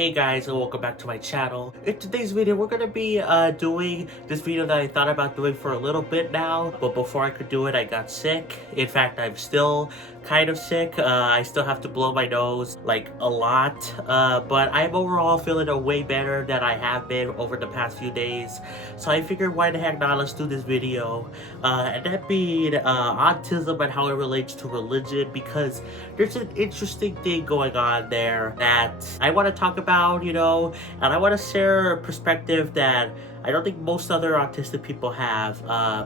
Hey guys, and welcome back to my channel. In today's video, we're gonna be doing this video that I thought about doing for a little bit now, but before I could do it, I got sick. In fact, I'm still kind of sick. I still have to blow my nose like a lot, but I'm overall feeling way better than I have been over the past few days. So I figured, why the heck not, let's do this video. And that being autism and how it relates to religion, because there's an interesting thing going on there that I want to talk about, and I want to share a perspective that I don't think most other autistic people have,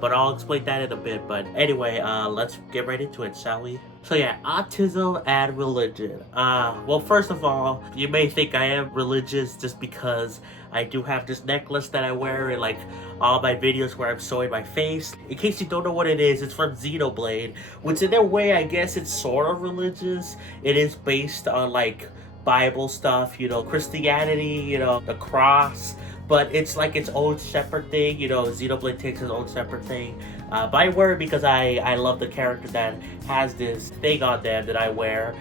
but I'll explain that in a bit. But anyway, let's get right into it, shall we? So yeah, autism and religion. Well, first of all, you may think I am religious just because I do have this necklace that I wear in like all my videos where I'm showing my face. In case you don't know what it is, it's from Xenoblade, which in a way, I guess it's sort of religious. It is based on like Bible stuff, Christianity, the cross, but it's like its own separate thing. Xenoblade takes its own separate thing. But I wear it because I love the character that has this thing on them that I wear,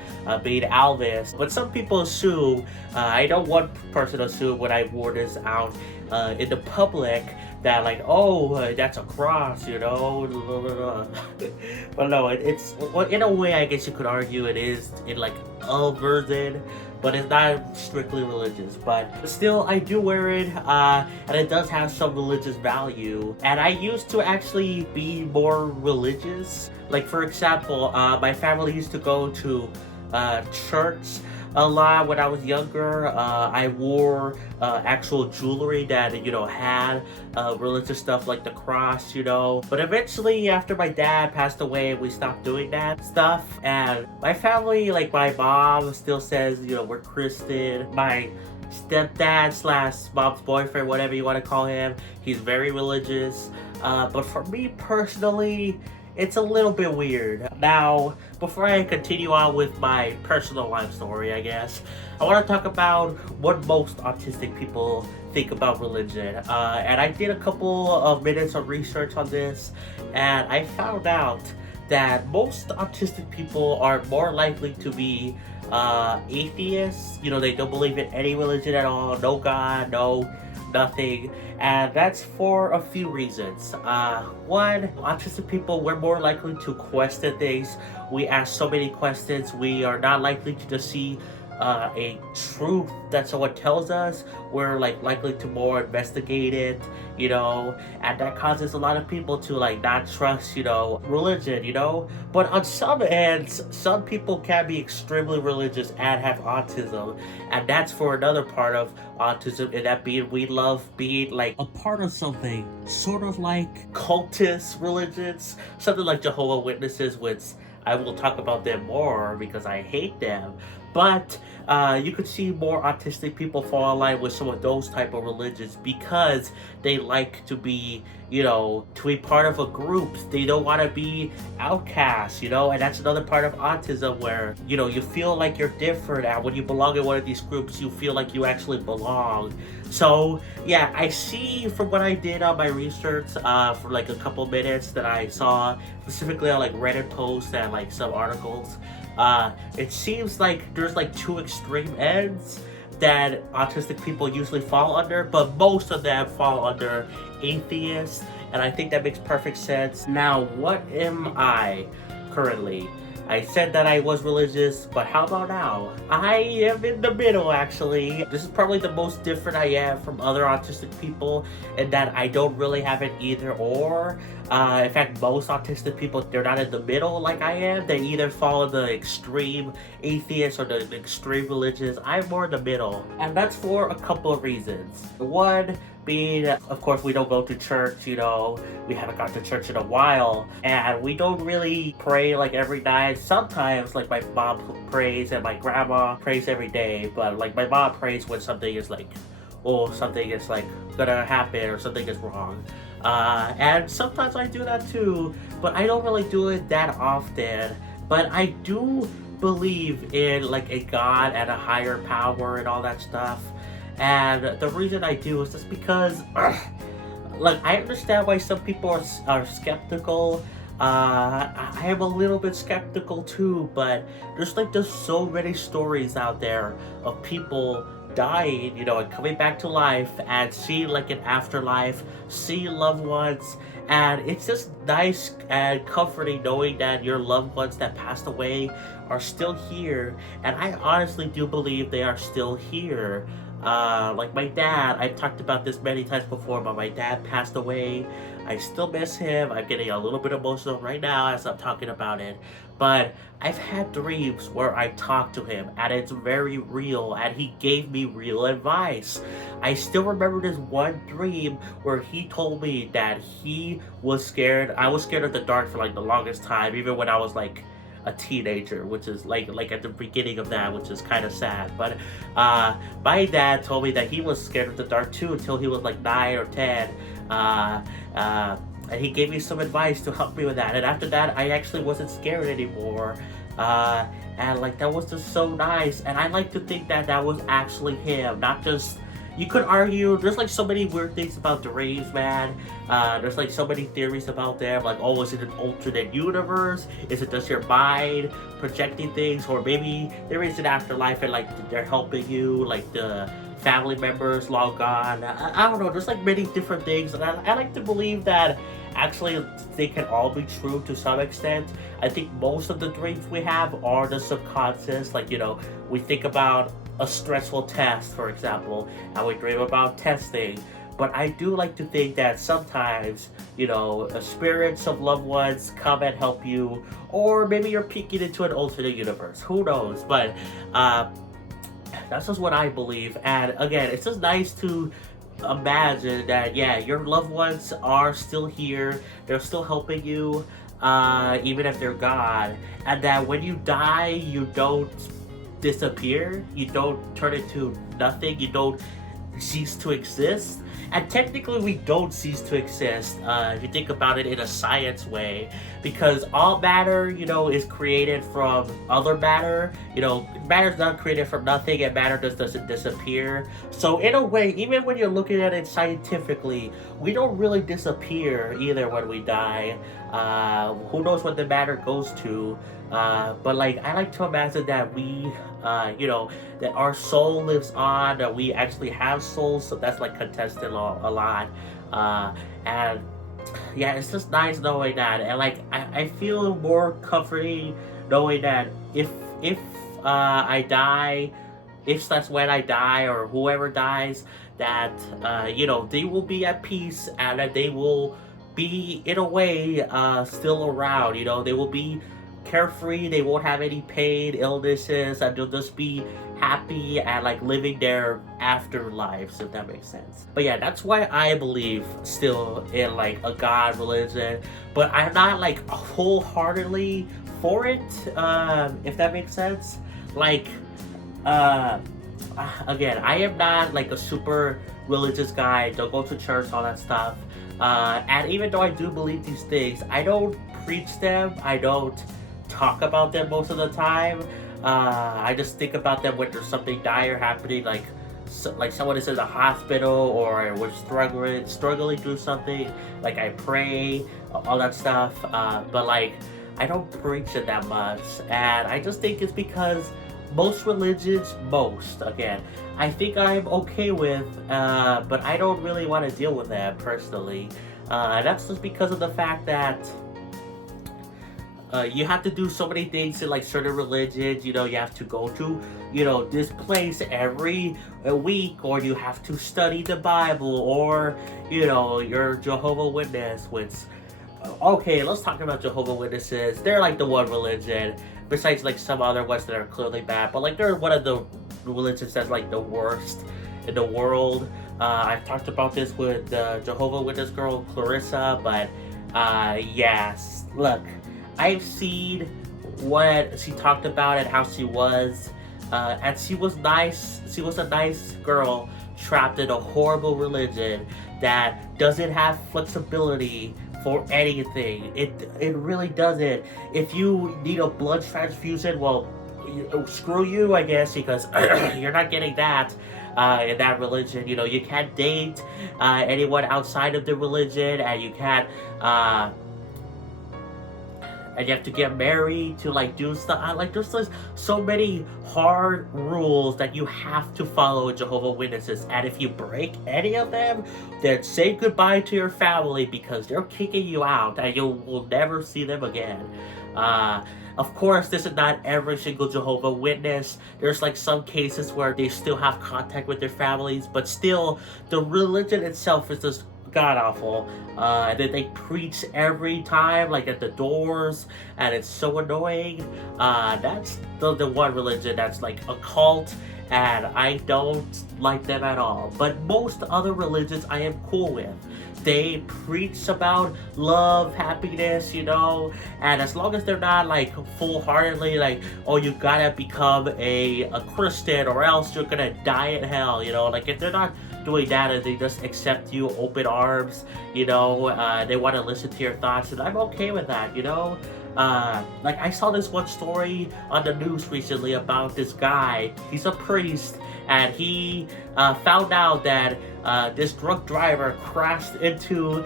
being Alvis. But some people assume, I know one person assumed when I wore this out in the public, that like, oh, that's a cross, But no, it's, well, in a way, I guess you could argue it is in like a version, but it's not strictly religious. But still, I do wear it, and it does have some religious value. And I used to actually be more religious. Like, for example, my family used to go to church a lot when I was younger. I wore actual jewelry that had religious stuff like the cross, but eventually after my dad passed away, we stopped doing that stuff. And my family, like my mom still says we're Christian. My stepdad slash mom's boyfriend, whatever you want to call him, he's very religious. But for me personally, it's a little bit weird. Now, before I continue on with my personal life story, I guess, I want to talk about what most autistic people think about religion. And I did a couple of minutes of research on this, and I found out that most autistic people are more likely to be atheists. They don't believe in any religion at all, no God, no nothing, and that's for a few reasons. One, autistic people, we're more likely to question things. We ask so many questions. We are not likely to just see a truth that someone tells us. We're like likely to more investigate it, and that causes a lot of people to like not trust, religion, But on some ends, some people can be extremely religious and have autism, and that's for another part of autism, and that being we love being like a part of something, sort of like cultist religions, something like Jehovah's Witnesses, which I will talk about them more because I hate them. But you could see more autistic people fall in line with some of those type of religions because they like to be, to be part of a group. They don't want to be outcasts, and that's another part of autism where, you feel like you're different, and when you belong in one of these groups, you feel like you actually belong. So yeah, I see from what I did on my research for like a couple minutes that I saw specifically on like Reddit posts and like some articles, it seems like there's like two extreme ends that autistic people usually fall under, but most of them fall under atheists, and I think that makes perfect sense. Now, what am I currently? I said that I was religious, but how about now? I am in the middle, actually. This is probably the most different I am from other autistic people, in that I don't really have an either or. In fact, most autistic people, they're not in the middle like I am. They either follow the extreme atheist or the extreme religious. I'm more in the middle, and that's for a couple of reasons. One being, of course, we don't go to church, we haven't gone to church in a while, and we don't really pray like every night. Sometimes, like, my mom prays and my grandma prays every day, but like my mom prays when something is like, something is like gonna happen or something is wrong. And sometimes I do that too, but I don't really do it that often. But I do believe in like a God and a higher power and all that stuff. And the reason I do is just because, like, I understand why some people are skeptical. I am a little bit skeptical too, but there's so many stories out there of people dying, you know, and coming back to life and seeing like an afterlife, seeing loved ones. And it's just nice and comforting knowing that your loved ones that passed away are still here. And I honestly do believe they are still here. Like my dad, I've talked about this many times before, but my dad passed away. I still miss him. I'm getting a little bit emotional right now as I'm talking about it. But I've had dreams where I talked to him and it's very real and he gave me real advice. I still remember this one dream where he told me that he was scared. I was scared of the dark for like the longest time, even when I was like a teenager, which is like at the beginning of that, which is kind of sad. But my dad told me that he was scared of the dark too until he was like 9 or 10. And he gave me some advice to help me with that. And after that, I actually wasn't scared anymore. And like that was just so nice. And I like to think that that was actually him, not just. You could argue, there's like so many weird things about dreams, man. There's like so many theories about them, like, oh, is it an alternate universe? Is it just your mind projecting things? Or maybe there is an afterlife and like they're helping you, like the family members long gone. I don't know, there's like many different things. And I like to believe that actually they can all be true to some extent. I think most of the dreams we have are the subconscious. Like, you know, we think about a stressful test, for example, and we dream about testing. But I do like to think that sometimes, you know, spirits of loved ones come and help you, or maybe you're peeking into an alternate universe. Who knows? But that's just what I believe. And again, it's just nice to imagine that, yeah, your loved ones are still here. They're still helping you, even if they're gone. And that when you die, you don't disappear, you don't turn into nothing, you don't cease to exist. And technically we don't cease to exist, if you think about it in a science way, because all matter, you know, is created from other matter. You know, matter's not created from nothing, and matter just doesn't disappear. So in a way, even when you're looking at it scientifically, we don't really disappear either when we die. Who knows what the matter goes to. But like, I like to imagine that we, you know, that our soul lives on, that we actually have souls, so that's like contested a lot. And yeah, it's just nice knowing that. And like, I feel more comforting knowing that if I die, if that's when I die, or whoever dies, that, you know, they will be at peace and that they will be, in a way, still around. You know, they will be carefree, they won't have any pain, illnesses, and they'll just be happy and like living their afterlives, if that makes sense. But yeah, that's why I believe still in like a God religion, but I'm not like wholeheartedly for it, if that makes sense. Like, again, I am not like a super religious guy, don't go to church, all that stuff. And even though I do believe these things, I don't preach them, I don't talk about them most of the time. I just think about them when there's something dire happening, like someone is in the hospital or we're struggling through something. Like I pray, all that stuff. But like I don't preach it that much, and I just think it's because most religions, again, I think I'm okay with, but I don't really want to deal with that personally. And that's just because of the fact that you have to do so many things in like certain religions. You know, you have to go to, you know, this place every week, or you have to study the Bible, or, you know, you're Jehovah's Witness, which, okay, let's talk about Jehovah's Witnesses. They're like the one religion, besides like some other ones that are clearly bad, but like they're one of the religions that's like the worst in the world. I've talked about this with the Jehovah's Witness girl, Clarissa, but yes, look, I've seen what she talked about and how she was, and she was nice. She was a nice girl trapped in a horrible religion that doesn't have flexibility for anything. It really doesn't. If you need a blood transfusion, well, screw you, I guess, because you're not getting that in that religion. You know, you can't date anyone outside of the religion, and you can't and you have to get married to like do stuff. Like there's like so many hard rules that you have to follow in Jehovah's Witnesses, and if you break any of them, then say goodbye to your family because they're kicking you out and you will never see them again. Of course, this is not every single Jehovah's Witness. There's like some cases where they still have contact with their families, but still, the religion itself is just god awful. And then they preach every time, like at the doors, and it's so annoying. That's the one religion that's like a cult, and I don't like them at all. But most other religions I am cool with. They preach about love, happiness, you know, and as long as they're not like full-heartedly like, oh, you gotta become a Christian or else you're gonna die in hell, you know, like if they're not doing that and they just accept you open arms, you know, they want to listen to your thoughts, and I'm okay with that, you know. Like I saw this one story on the news recently about this guy. He's a priest, and he found out that this drunk driver crashed into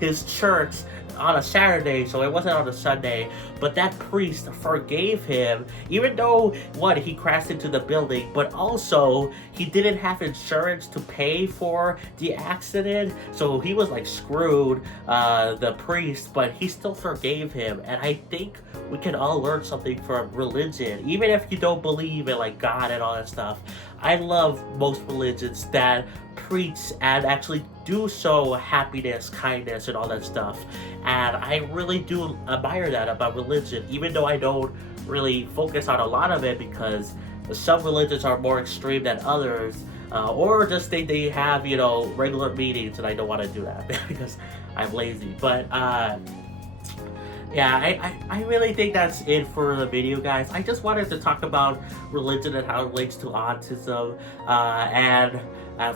his church on a Saturday, so it wasn't on a Sunday, but that priest forgave him, even though, he crashed into the building, but also, he didn't have insurance to pay for the accident, so he was like screwed, the priest, but he still forgave him, and I think we can all learn something from religion, even if you don't believe in like God and all that stuff. I love most religions that preach and actually do show happiness, kindness, and all that stuff. And I really do admire that about religion, even though I don't really focus on a lot of it because some religions are more extreme than others, or just they have, you know, regular meetings, and I don't want to do that because I'm lazy. But yeah, I really think that's it for the video, guys. I just wanted to talk about religion and how it links to autism, and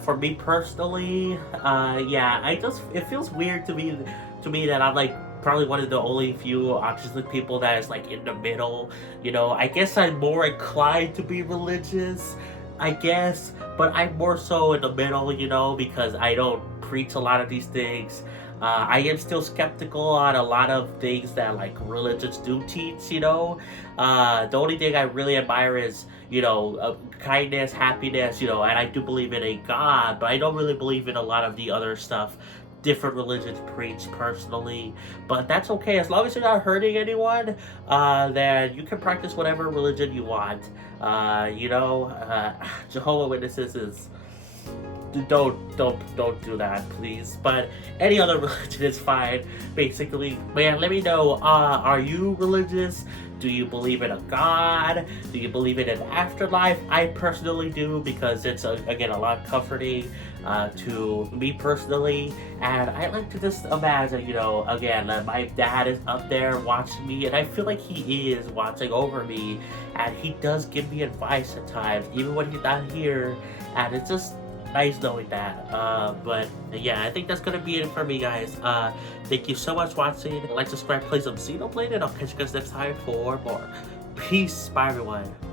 for me personally, yeah, it feels weird to me that I'm like probably one of the only few autistic people that is like in the middle, you know. I guess I'm more inclined to be religious, I guess, but I'm more so in the middle, you know, because I don't preach a lot of these things. I am still skeptical on a lot of things that like religions do teach, you know. The only thing I really admire is, you know, kindness, happiness, you know, and I do believe in a God, but I don't really believe in a lot of the other stuff different religions preach personally. But that's okay, as long as you're not hurting anyone, then you can practice whatever religion you want. You know, Jehovah's Witnesses is... Don't do that, please. But any other religion is fine, basically. But yeah, let me know, are you religious? Do you believe in a God? Do you believe in an afterlife? I personally do, because it's, again, a lot comforting to me personally. And I like to just imagine, you know, again, that my dad is up there watching me, and I feel like he is watching over me, and he does give me advice at times, even when he's not here, and it's just nice knowing that. But yeah, I think that's gonna be it for me, guys. Thank you so much for watching. Like, subscribe, play some Xenoblade, and I'll catch you guys next time for more. Peace. Bye, everyone.